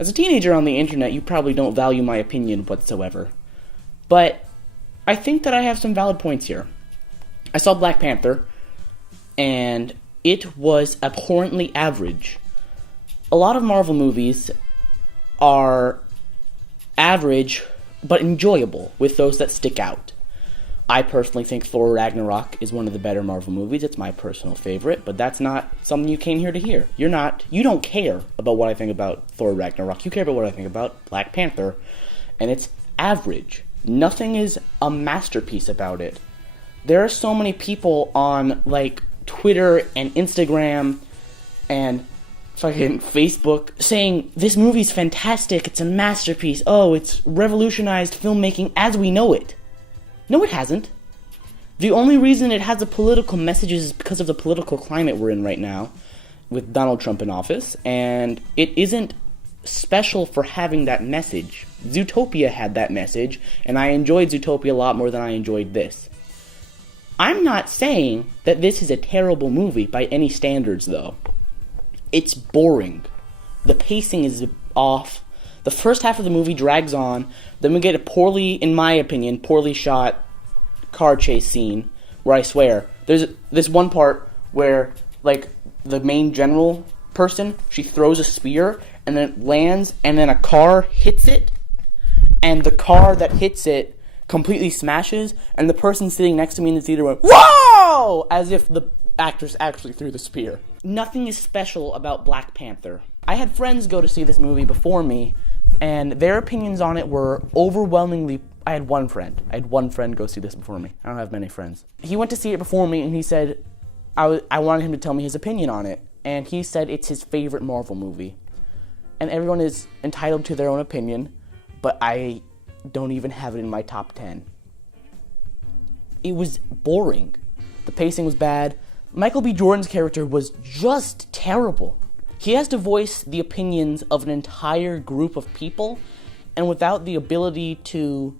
As a teenager on the internet, you probably don't value my opinion whatsoever. But I think that I have some valid points here. I saw Black Panther, and it was abhorrently average. A lot of Marvel movies are average, but enjoyable, with those that stick out. I personally think Thor Ragnarok is one of the better Marvel movies. It's my personal favorite, but that's not something you came here to hear. You don't care about what I think about Thor Ragnarok. You care about what I think about Black Panther, and it's average. Nothing is a masterpiece about it. There are so many people on, like, Twitter and Instagram and fucking Facebook saying, this movie's fantastic, it's a masterpiece, oh, it's revolutionized filmmaking as we know it. No, it hasn't. The only reason it has a political message is because of the political climate we're in right now, with Donald Trump in office, and it isn't special for having that message. Zootopia had that message, and I enjoyed Zootopia a lot more than I enjoyed this. I'm not saying that this is a terrible movie by any standards, though. It's boring. The pacing is off. The first half of the movie drags on. Then we get a in my opinion, poorly shot car chase scene where I swear, there's this one part where, like, the main general person, she throws a spear and then it lands and then a car hits it, and the car that hits it completely smashes, and the person sitting next to me in the theater went, "Whoa!" as if the actress actually threw the spear. Nothing is special about Black Panther. I had friends go to see this movie before me, and their opinions on it were overwhelmingly... I had one friend go see this before me. I don't have many friends. He went to see it before me, and he said... I wanted him to tell me his opinion on it, and he said it's his favorite Marvel movie. And everyone is entitled to their own opinion, but I don't even have it in my top 10. It was boring. The pacing was bad. Micheal B Jordan's character was just terrible. He has to voice the opinions of an entire group of people, and without the ability to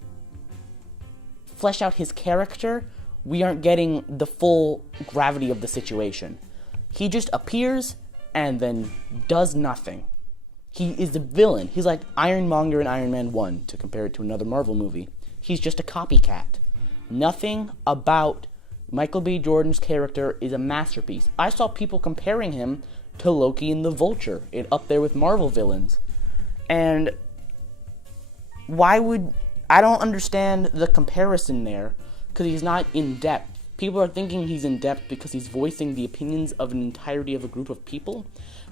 flesh out his character, we aren't getting the full gravity of the situation. He just appears and then does nothing. He is the villain. He's like Ironmonger in Iron Man 1, to compare it to another Marvel movie. He's just a copycat. Nothing about Micheal B Jordan's character is a masterpiece. I saw people comparing him to Loki and the Vulture, up there with Marvel villains. And I don't understand the comparison there, because he's not in depth. People are thinking he's in depth because he's voicing the opinions of an entirety of a group of people,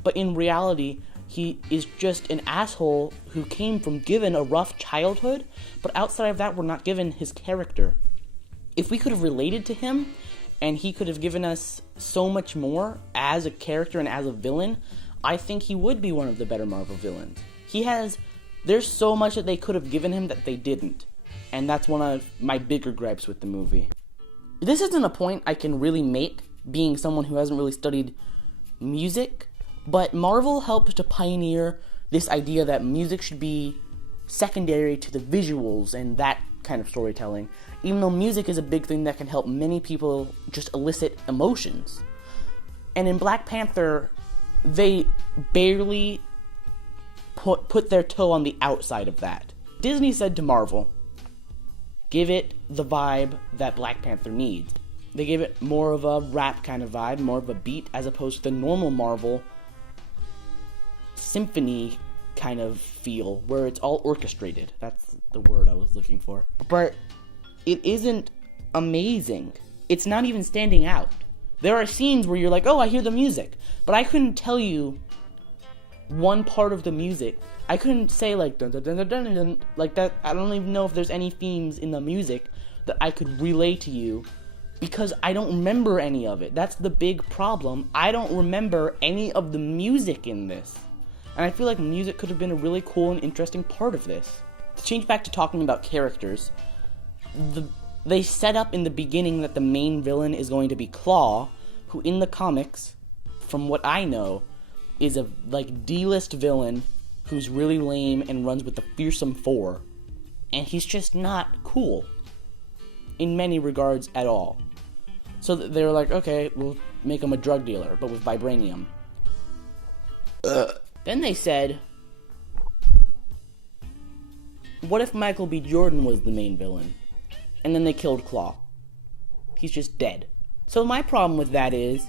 but in reality, he is just an asshole who came from given a rough childhood, but outside of that, we're not given his character. If we could have related to him, and he could have given us so much more as a character and as a villain, I think he would be one of the better Marvel villains. There's so much that they could have given him that they didn't, and that's one of my bigger gripes with the movie. This isn't a point I can really make, being someone who hasn't really studied music, but Marvel helped to pioneer this idea that music should be secondary to the visuals and that kind of storytelling, even though music is a big thing that can help many people just elicit emotions. And in Black Panther, they barely put their toe on the outside of that. Disney said to Marvel, give it the vibe that Black Panther needs. They gave it more of a rap kind of vibe, more of a beat, as opposed to the normal Marvel symphony kind of feel, where it's all orchestrated. That's the word I was looking for. But it isn't amazing. It's not even standing out. There are scenes where you're like, oh, I hear the music, but I couldn't tell you one part of the music. I couldn't say like dun dun dun dun dun dun like that. I don't even know if there's any themes in the music that I could relay to you, because I don't remember any of it. That's the big problem. I don't remember any of the music in this. And I feel like music could have been a really cool and interesting part of this. To change back to talking about characters, they set up in the beginning that the main villain is going to be Klaw, who in the comics, from what I know, is a D-list villain who's really lame and runs with the Fearsome Four. And he's just not cool in many regards at all. So they're like, okay, we'll make him a drug dealer, but with Vibranium. Then they said, what if Micheal B Jordan was the main villain? And then they killed Klaw. He's just dead. So my problem with that is,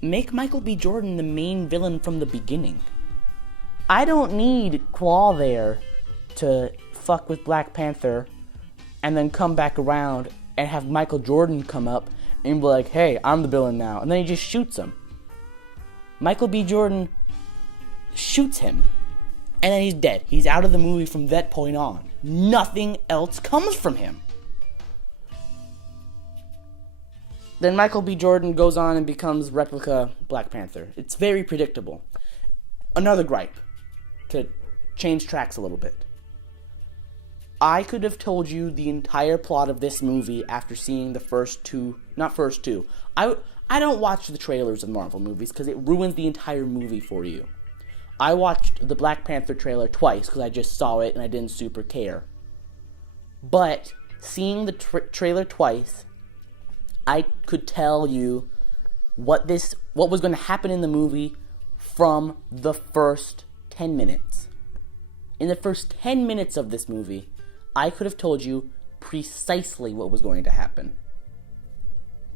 make Micheal B Jordan the main villain from the beginning. I don't need Klaw there to fuck with Black Panther and then come back around and have Micheal Jordan come up and be like, hey, I'm the villain now. And then he just shoots him. Micheal B Jordan shoots him. And then he's dead. He's out of the movie from that point on. Nothing else comes from him. Then Micheal B Jordan goes on and becomes replica Black Panther. It's very predictable. Another gripe, to change tracks a little bit. I could have told you the entire plot of this movie after seeing the first two, not first two. I don't watch the trailers of Marvel movies because it ruins the entire movie for you. I watched the Black Panther trailer twice because I just saw it and I didn't super care. But seeing the trailer twice, I could tell you what was going to happen in the movie from the first 10 minutes. In the first 10 minutes of this movie, I could have told you precisely what was going to happen.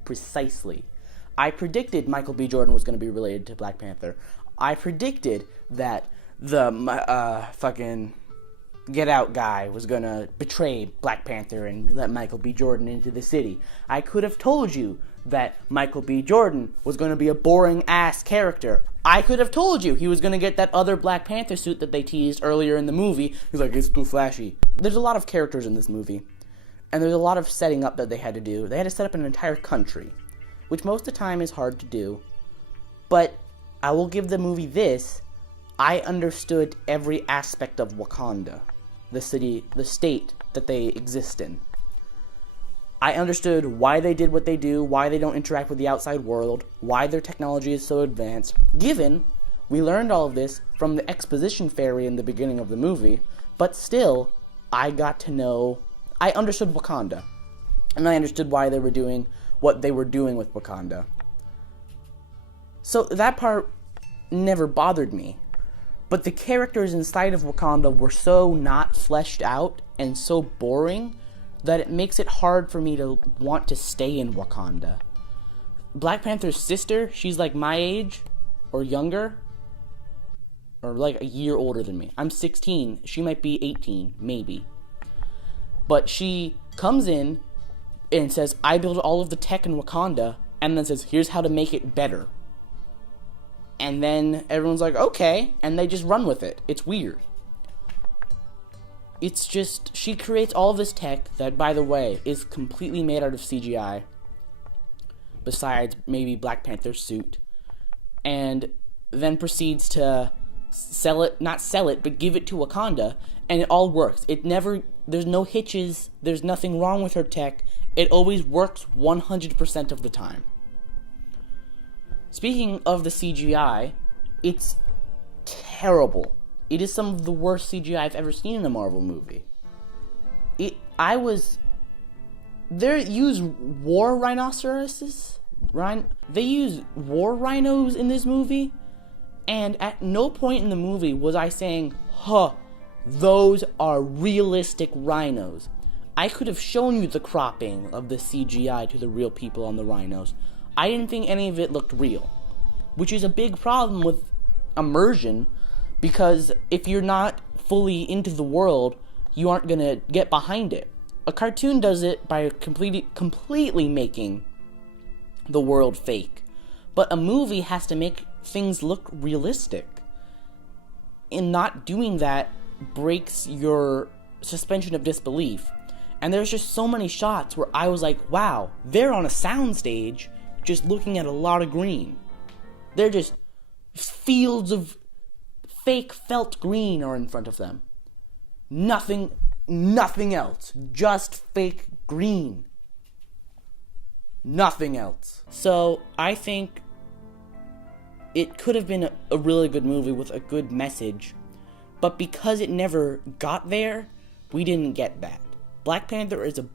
Precisely. I predicted Micheal B Jordan was going to be related to Black Panther. I predicted that the fucking Get Out guy was going to betray Black Panther and let Micheal B Jordan into the city. I could have told you that Micheal B Jordan was going to be a boring-ass character. I could have told you he was going to get that other Black Panther suit that they teased earlier in the movie. He's like, it's too flashy. There's a lot of characters in this movie, and there's a lot of setting up that they had to do. They had to set up an entire country, which most of the time is hard to do, but I will give the movie this. I understood every aspect of Wakanda, the city, the state that they exist in. I understood why they did what they do, why they don't interact with the outside world, why their technology is so advanced. Given, we learned all of this from the exposition fairy in the beginning of the movie, but still, I got to know, I understood Wakanda, and I understood why they were doing what they were doing with Wakanda. So that part never bothered me. But the characters inside of Wakanda were so not fleshed out and so boring that it makes it hard for me to want to stay in Wakanda. Black Panther's sister, she's like my age, or younger, or like a year older than me. I'm 16, she might be 18, maybe. But she comes in and says, I built all of the tech in Wakanda, and then says, here's how to make it better. And then everyone's like, okay, and they just run with it. It's weird. It's just, she creates all of this tech that, by the way, is completely made out of CGI. Besides maybe Black Panther's suit. And then proceeds to sell it, not sell it, but give it to Wakanda. And it all works. It never, there's no hitches. There's nothing wrong with her tech. It always works 100% of the time. Speaking of the CGI, it's terrible. It is some of the worst CGI I've ever seen in a Marvel movie. They use war rhinoceroses? They use war rhinos in this movie, and at no point in the movie was I saying, those are realistic rhinos. I could have shown you the cropping of the CGI to the real people on the rhinos. I didn't think any of it looked real, which is a big problem with immersion, because if you're not fully into the world, you aren't going to get behind it. A cartoon does it by completely making the world fake, but a movie has to make things look realistic. And not doing that breaks your suspension of disbelief. And there's just so many shots where I was like, wow, they're on a soundstage just looking at a lot of green. They're just fields of fake felt green are in front of them. Nothing else. Just fake green. Nothing else. So, I think it could have been a really good movie with a good message, but because it never got there, we didn't get that. Black Panther is a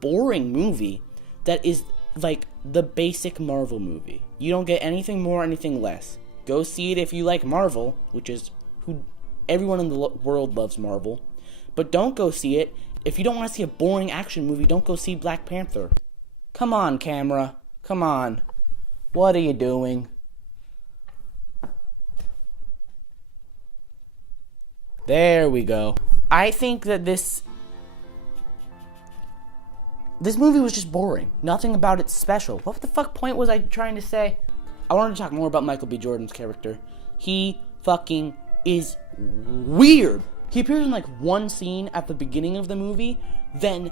boring movie that is like the basic Marvel movie. You don't get anything more, anything less. Go see it if you like Marvel, which is who everyone in the world loves Marvel. But don't go see it. If you don't want to see a boring action movie, don't go see Black Panther. Come on, camera. Come on. What are you doing? There we go. I think that this movie was just boring. Nothing about it special. What the fuck point was I trying to say? I wanted to talk more about Micheal B Jordan's character. He fucking is weird. He appears in like one scene at the beginning of the movie, then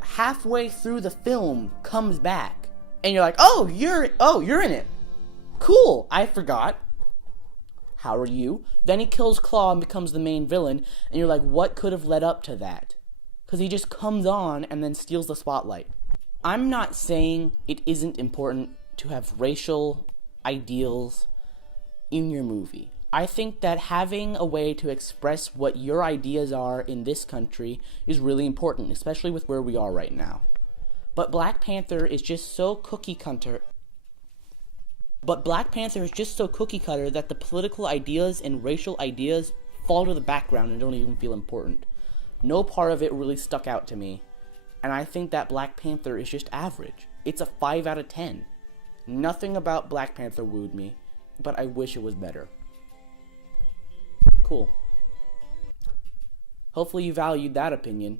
halfway through the film comes back. And you're like, oh, you're in it. Cool, I forgot. How are you? Then he kills Klaw and becomes the main villain, and you're like, what could have led up to that? Because he just comes on and then steals the spotlight. I'm not saying it isn't important to have racial ideals in your movie. I think that having a way to express what your ideas are in this country is really important, especially with where we are right now. But Black Panther is just so cookie cutter. That the political ideas and racial ideas fall to the background and don't even feel important. No part of it really stuck out to me. And I think that Black Panther is just average. It's a 5 out of 10. Nothing about Black Panther wooed me, but I wish it was better. Cool. Hopefully you valued that opinion.